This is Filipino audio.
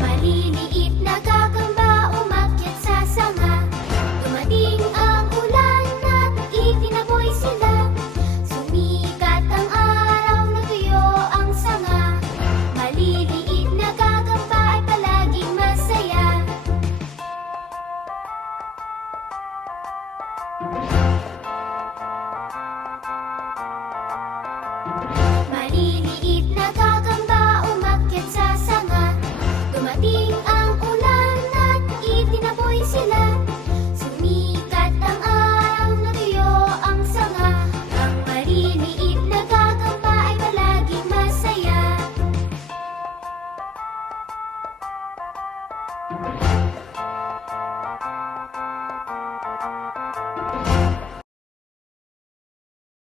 Maliliit na gagamba umakyat sa sanga. Dumating ang ulan at itinaboy sila. Sumikat ang araw, natuyo ang sanga. Maliliit na gagamba ay palaging masaya. Maliliit na gagamba umakyat sa sanga. Dumating ang ulan at itinaboy sila. Sumikat ang araw, natuyo ang sanga. Ang maliliit na gagamba ay palaging masaya.